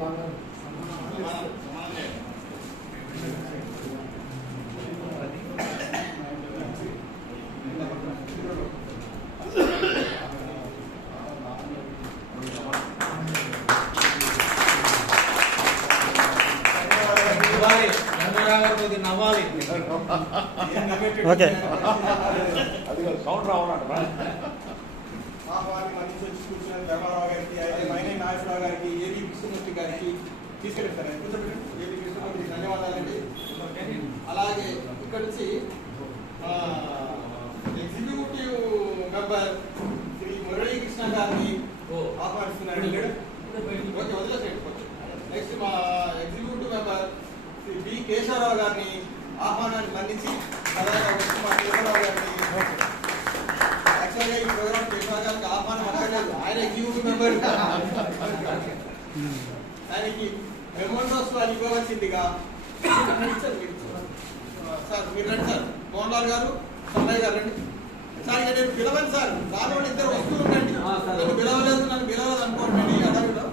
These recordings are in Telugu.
ఓకే సౌండ్ రావాలంట ఆహ్వాని మంచి వచ్చి కూర్చున్న ధర్మారావు గారికి మైనే నాగేశ్వరరావు గారికి ఏబీ కృష్ణమూర్తి గారికి తీసుకెళ్తారు ఏబీ కృష్ణమూర్తి ధన్యవాదాలండి. అలాగే ఇక్కడ నుంచి ఎగ్జిక్యూటివ్ మెంబర్ శ్రీ మురళీకృష్ణ గారిని ఆహ్వానిస్తున్నారు. ఓకే వదిలేసేయండి. నెక్స్ట్ మా executive member Shri B Keshava Rao గారిని ఆహ్వానాన్ని మన్నించి మా కేశవరావు గారిని యాక్చువల్గా ఈ ప్రోగ్రామ్ కేశవరావు గారికి ఆహ్వానం అక్కర్లేదు, ఆయన ఎగ్జిక్యూటివ్ మెంబర్. ఆయనకి మెమోండోస్ వాళ్ళు ఇవ్వవలసిందిగా సార్ మీరు రండి సార్. మోహన్ లాల్ గారు సన్నయ్య గారు రండి సార్. ఇక నేను పిలవను సార్, దానిలో ఇద్దరు వస్తూ ఉండండి. నన్ను పిలవలేదు నన్ను పిలవలేదు అనుకోండి అడవిలో.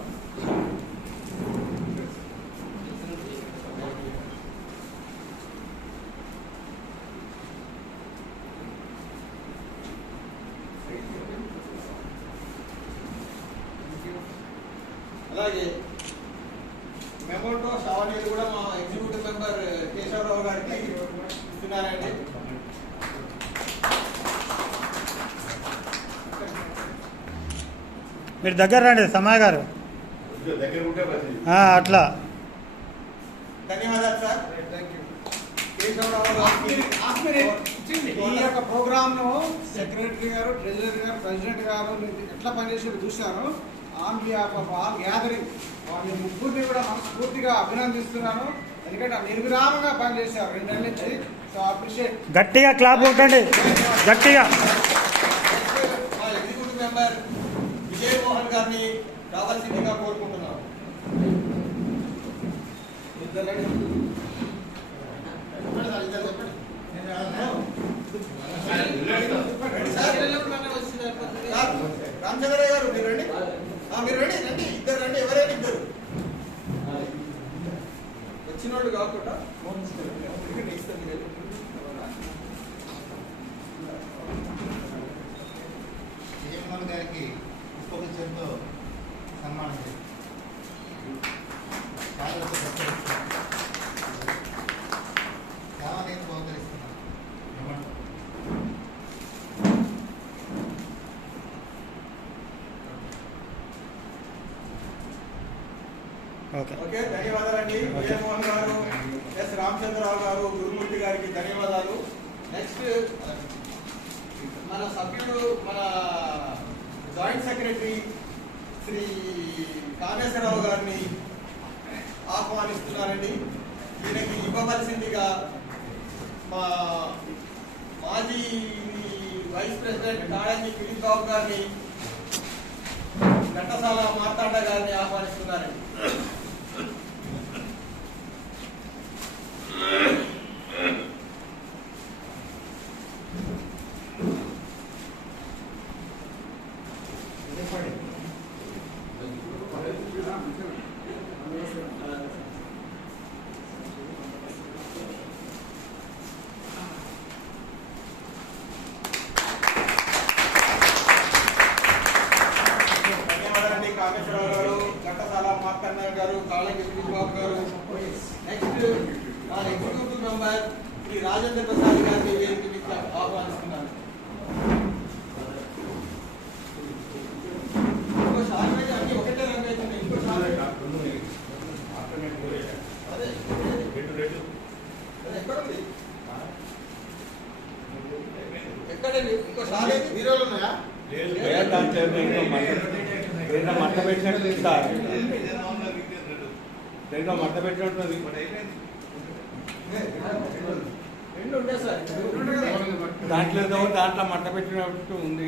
అలాగే మెమోటో షావనీలు కూడా మా ఎగ్జిక్యూటివ్ మెంబర్ కేశవరావు గారికి ఇస్తున్నారండి. మీరు దగ్గర రండి సమయ గారు. అట్లా ధన్యవాదాలు సార్. కేశవరావు ఈ యొక్క ప్రోగ్రామ్ ను సెక్రటరీ గారు, ట్రెజరర్ గారు, ప్రెసిడెంట్ గారు ఎట్లా పనిచేసి చూశారు. On behalf of all gathering వాళ్ళ ముగ్గురిని కూడా మనస్ఫూర్తిగా అభినందిస్తున్నాను. ఎందుకంటే నిర్విరామంగా పనిచేశారు 2 నెలల నుంచి. So appreciate. గట్టిగా క్లాప్ కొట్టండి గట్టిగా. మా ఎగ్జిక్యూటివ్ మెంబర్ విజయ్ మోహన్ గారిని రావాల్సిందిగా కోరుకుంటున్నాను. రామచంద్రయ్య గారు మీరు రండి. మీరు రండి రండి ఇద్దరు రండి. ఎవరైనా ఇద్దరు వచ్చిన వాళ్ళు కాకుండా విజయమోహన్ గారికి పుష్పగుచ్చంతో సన్మానం నేను బహుకరిస్తున్నాను. ఓకే ధన్యవాదాలండి. విజయమోహన్ గారు, ఎస్ రామచంద్రరావు గారు, గురుమూర్తి గారికి ధన్యవాదాలు. నెక్స్ట్ మన సభ్యుడు మన జాయింట్ సెక్రటరీ శ్రీ కామేశ్వరరావు గారిని ఆహ్వానిస్తున్నారండి. ఈయనకి ఇవ్వవలసిందిగా మా మాజీ వైస్ ప్రెసిడెంట్ కాళంజీ కిరీట్ బాబు గారిని, ఘంటసాల మార్తాండ గారిని ఆహ్వానిస్తున్నారండి. కామేశ్వరరావు గారు, ఘంటసాల మార్తాండ గారు, కాళంజీ కిరీట్ బాబు గారు. నెక్స్ట్ మా ఎగ్జిక్యూటివ్ మెంబర్ శ్రీ రాజేంద్ర ప్రసాద్ గారిని వేదిక మీద ఆహ్వానిస్తున్నాను. ఇంకో షార్ట్ అయితే అన్ని ఒకటే రంగు అవుతుంది. ఇంకో షార్ట్ ఎక్కడుంది ఎక్కడండి? ఇంకో షార్ట్ అయితే హీరోలు ఉన్నాయా? మట్ట పెట్టినట్టు సార్, మట్ట పెట్టినట్టు దాంట్లో దాంట్లో మట్ట పెట్టినట్టు ఉంది.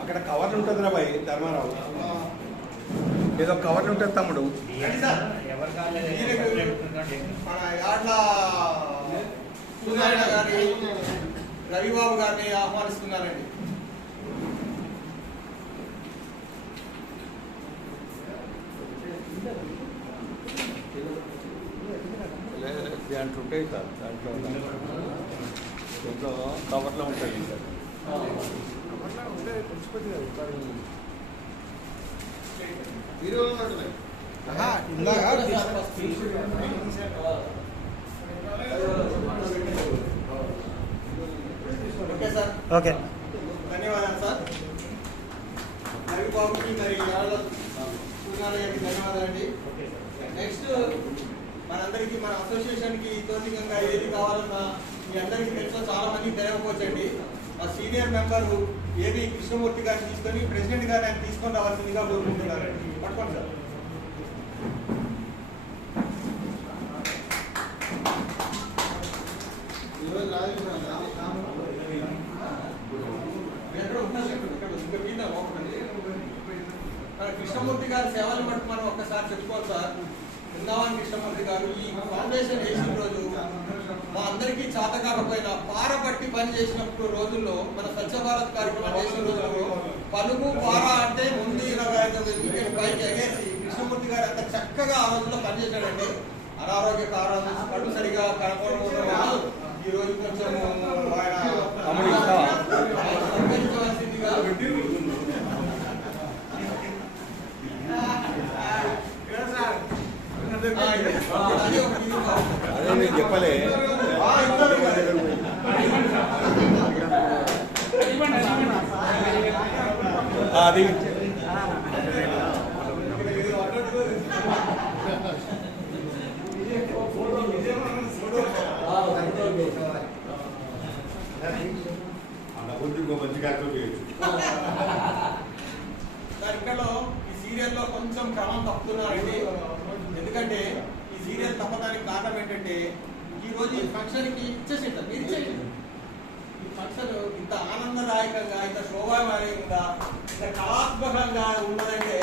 అక్కడ కవర్లు ఉంటుంది రా భయ్ ధర్మారావు, ఏదో కవర్లు ఉంటుంది తమ్ముడు. మన యాడ్ల సుధారణ గారి రవిబాబు గారిని ఆహ్వానిస్తున్నానండి. దాంట్లో ఉంటాయి సార్, దాంట్లో కవర్లో ఉంటాయి సార్. Okay sir, okay. ధన్యవాదాలు సార్. రవిబాబుకి మరి సూర్యనారాయణకి ధన్యవాదాలండి. నెక్స్ట్ మనందరికీ మన అసోసియేషన్కి తోటికంగా ఏది కావాలన్నా మీ అందరికీ తెలుసు, చాలా మందికి తెలియకపోవచ్చండి. మా సీనియర్ మెంబరు ఏబి కృష్ణమూర్తి గారిని తీసుకొని ప్రెసిడెంట్ గారిని ఆయన తీసుకొని రావాల్సిందిగా కోరుకుంటున్నారండి. పట్టుకోండి సార్. కృష్ణమూర్తి గారి సేవలు బట్టి మనం ఒక్కసారి చెప్పుకోవాలి సార్. బృందావన్ కృష్ణమూర్తి గారు ఈ ఫౌండేషన్ వేసిన రోజు మా అందరికీ చేత కాకపోయినా పారబట్టి పని చేసినప్పుడు రోజుల్లో, మన స్వచ్ఛ భారత్ కార్యక్రమం చేసిన రోజుల్లో పలుగు పార అంటే ముందు 25 పైకి ఎగేసి కృష్ణమూర్తి గారు అంత చక్కగా ఆ రోజుల్లో పనిచేశాడండి. అనారోగ్య కారణం కళ్ళు సరిగా కనపడడం ఈ రోజు కొంచెం సంకరించవలసిందిగా అదే నేను చెప్పలే. అది ఇక్కడ ఈ సీరియల్లో కొంచెం క్రమం తప్పుతున్నారండి. ఎందుకంటే ఈ సీరియల్ తప్పడానికి కారణం ఏంటంటే ఈ రోజు ఈ ఫంక్షన్ కి ఇచ్చేసేట మీరు ఇచ్చేయండి. ఈ ఫంక్షన్ ఇంత ఆనందదాయకంగా, ఇంత శోభామయంగా, ఇంత కళాత్మకంగా ఉన్నదంటే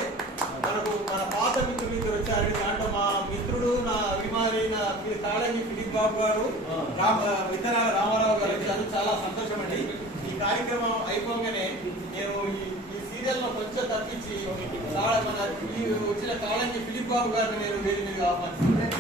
మనకు మన పాత మిత్రులు ఇద్దరు వచ్చారండి. దాంట్లో మా మిత్రుడు, నా అభిమాని, నా తాళని ఫిలిప్ బాబు గారు, విత్తనాల రామారావు గారు వచ్చారు. చాలా సంతోషం అండి. ఈ కార్యక్రమం అయిపోగానే నేను ఈ సీరియల్ లో కొంచెం తప్పించి మన వచ్చిన కాళంజీ ఫిలిప్ బాబు గారిని నేను వేరే మీద ఆహ్వానిస్తున్నాను.